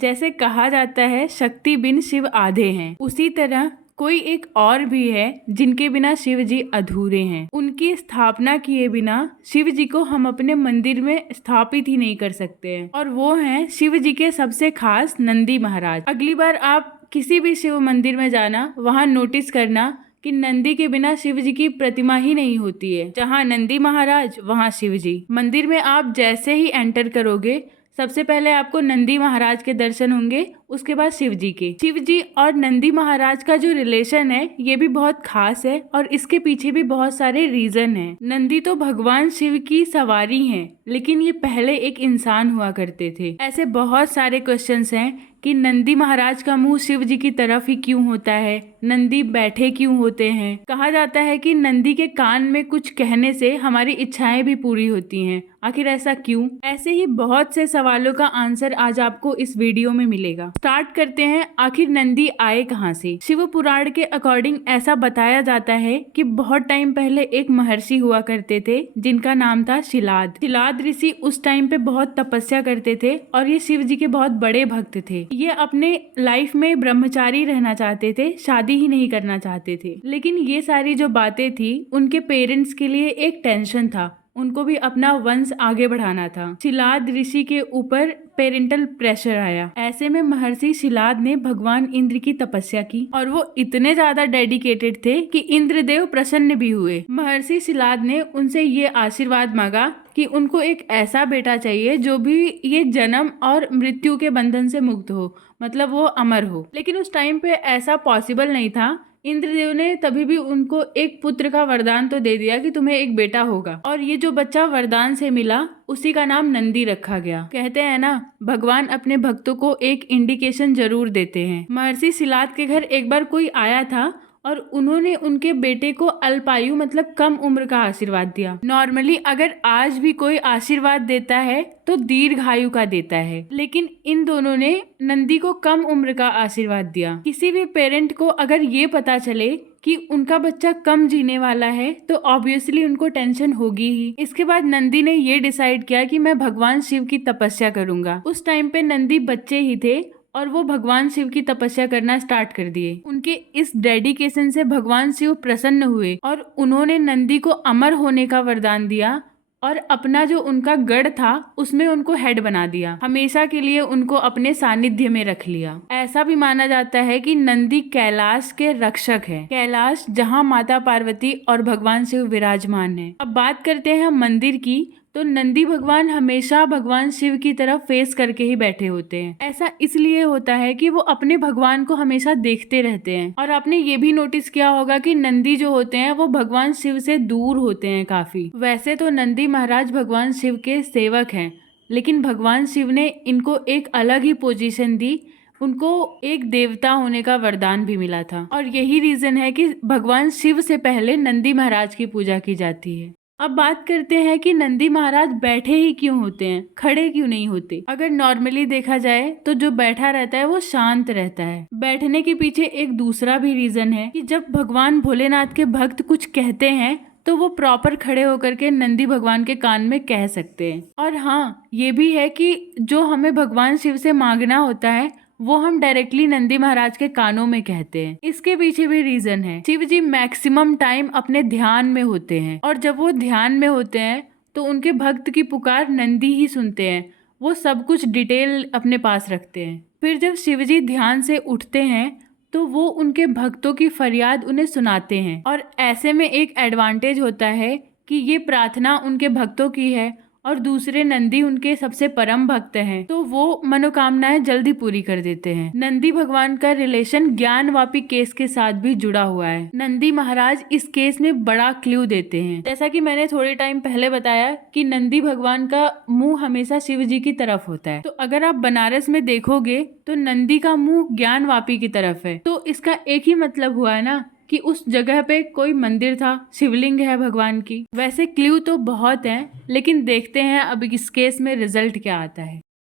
जैसे कहा जाता है शक्ति बिन शिव आधे हैं, उसी तरह कोई एक और भी है जिनके बिना शिव जी अधूरे हैं। उनकी स्थापना किए बिना शिव जी को हम अपने मंदिर में स्थापित ही नहीं कर सकते हैं, और वो हैं शिव जी के सबसे खास नंदी महाराज। अगली बार आप किसी भी शिव मंदिर में जाना, वहाँ नोटिस करना कि नंदी के बिना शिव जी की प्रतिमा ही नहीं होती है। जहाँ नंदी महाराज वहाँ शिव जी। मंदिर में आप जैसे ही एंटर करोगे, सबसे पहले आपको नंदी महाराज के दर्शन होंगे, उसके बाद शिव जी के। शिव जी और नंदी महाराज का जो रिलेशन है ये भी बहुत खास है, और इसके पीछे भी बहुत सारे रीजन हैं। नंदी तो भगवान शिव की सवारी हैं, लेकिन ये पहले एक इंसान हुआ करते थे। ऐसे बहुत सारे क्वेश्चंस हैं कि नंदी महाराज का मुंह शिव जी की तरफ ही क्यों होता है, नंदी बैठे क्यों होते हैं। कहा जाता है कि नंदी के कान में कुछ कहने से हमारी इच्छाएं भी पूरी होती हैं। आखिर ऐसा क्यों? ऐसे ही बहुत से सवालों का आंसर आज आपको इस वीडियो में मिलेगा। स्टार्ट करते हैं, आखिर नंदी आए कहाँ से। शिव पुराण के अकॉर्डिंग ऐसा बताया जाता है कि बहुत टाइम पहले एक महर्षि हुआ करते थे जिनका नाम था शिलाद। शिलाद ऋषि उस टाइम पे बहुत तपस्या करते थे और ये शिव जी के बहुत बड़े भक्त थे। ये अपने लाइफ में ब्रह्मचारी रहना चाहते थे, शादी ही नहीं करना चाहते थे। लेकिन ये सारी जो बातें थी उनके पेरेंट्स के लिए एक टेंशन था, उनको भी अपना वंश आगे बढ़ाना था। शिलाद ऋषि के ऊपर पेरेंटल प्रेशर आया। ऐसे में महर्षि शिलाद ने भगवान इंद्र की तपस्या की, और वो इतने ज्यादा डेडिकेटेड थे कि इंद्रदेव प्रसन्न भी हुए। महर्षि शिलाद ने उनसे ये आशीर्वाद मांगा कि उनको एक ऐसा बेटा चाहिए जो भी ये जन्म और मृत्यु के बंधन से मुक्त हो, मतलब वो अमर हो। लेकिन उस टाइम पे ऐसा पॉसिबल नहीं था। इंद्रदेव ने तभी भी उनको एक पुत्र का वरदान तो दे दिया कि तुम्हें एक बेटा होगा, और ये जो बच्चा वरदान से मिला उसी का नाम नंदी रखा गया। कहते हैं ना, भगवान अपने भक्तों को एक इंडिकेशन जरूर देते हैं। महर्षि शिलाद के घर एक बार कोई आया था और उन्होंने उनके बेटे को अल्पायु मतलब कम उम्र का आशीर्वाद दिया। नॉर्मली अगर आज भी कोई आशीर्वाद देता है तो दीर्घायु का देता है, लेकिन इन दोनों ने नंदी को कम उम्र का आशीर्वाद दिया। किसी भी पेरेंट को अगर ये पता चले कि उनका बच्चा कम जीने वाला है तो ऑब्वियसली उनको टेंशन होगी ही। इसके बाद नंदी ने ये डिसाइड किया कि मैं भगवान शिव की तपस्या करूंगा। उस टाइम पे नंदी बच्चे ही थे और वो भगवान शिव की तपस्या करना स्टार्ट कर दिए। उनके इस डेडिकेशन से भगवान शिव प्रसन्न हुए और उन्होंने नंदी को अमर होने का वरदान दिया, और अपना जो उनका गढ़ था उसमें उनको हेड बना दिया। हमेशा के लिए उनको अपने सानिध्य में रख लिया। ऐसा भी माना जाता है कि नंदी कैलाश के रक्षक है, कैलाश जहाँ माता पार्वती और भगवान शिव विराजमान है। अब बात करते हैं मंदिर की, तो नंदी भगवान हमेशा भगवान शिव की तरफ फेस करके ही बैठे होते हैं। ऐसा इसलिए होता है कि वो अपने भगवान को हमेशा देखते रहते हैं। और आपने ये भी नोटिस किया होगा कि नंदी जो होते हैं वो भगवान शिव से दूर होते हैं काफी। वैसे तो नंदी महाराज भगवान शिव के सेवक हैं, लेकिन भगवान शिव ने इनको एक अलग ही पोजीशन दी। उनको एक देवता होने का वरदान भी मिला था, और यही रीजन है कि भगवान शिव से पहले नंदी महाराज की पूजा की जाती है। अब बात करते हैं कि नंदी महाराज बैठे ही क्यों होते हैं, खड़े क्यों नहीं होते। अगर नॉर्मली देखा जाए तो जो बैठा रहता है वो शांत रहता है। बैठने के पीछे एक दूसरा भी रीजन है कि जब भगवान भोलेनाथ के भक्त कुछ कहते हैं तो वो प्रॉपर खड़े होकर के नंदी भगवान के कान में कह सकते हैं। और हाँ, ये भी है कि जो हमें भगवान शिव से मांगना होता है वो हम डायरेक्टली नंदी महाराज के कानों में कहते हैं। इसके पीछे भी रीजन है। शिव जी मैक्सिमम टाइम अपने ध्यान में होते हैं, और जब वो ध्यान में होते हैं तो उनके भक्त की पुकार नंदी ही सुनते हैं। वो सब कुछ डिटेल अपने पास रखते हैं। फिर जब शिव जी ध्यान से उठते हैं तो वो उनके भक्तों की फरियाद उन्हें सुनाते हैं, और ऐसे में एक एडवांटेज होता है कि ये प्रार्थना उनके भक्तों की है और दूसरे नंदी उनके सबसे परम भक्त हैं, तो वो मनोकामनाएं जल्दी पूरी कर देते हैं। नंदी भगवान का रिलेशन ज्ञानवापी केस के साथ भी जुड़ा हुआ है। नंदी महाराज इस केस में बड़ा क्लू देते हैं। जैसा कि मैंने थोड़े टाइम पहले बताया कि नंदी भगवान का मुंह हमेशा शिव जी की तरफ होता है, तो अगर आप बनारस में देखोगे तो नंदी का मुंह ज्ञानवापी की तरफ है। तो इसका एक ही मतलब हुआ है ना कि उस जगह पे कोई मंदिर था, शिवलिंग है भगवान की। वैसे क्लू तो बहुत हैं, लेकिन देखते हैं अब इस केस में रिजल्ट क्या आता है।